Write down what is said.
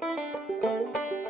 Música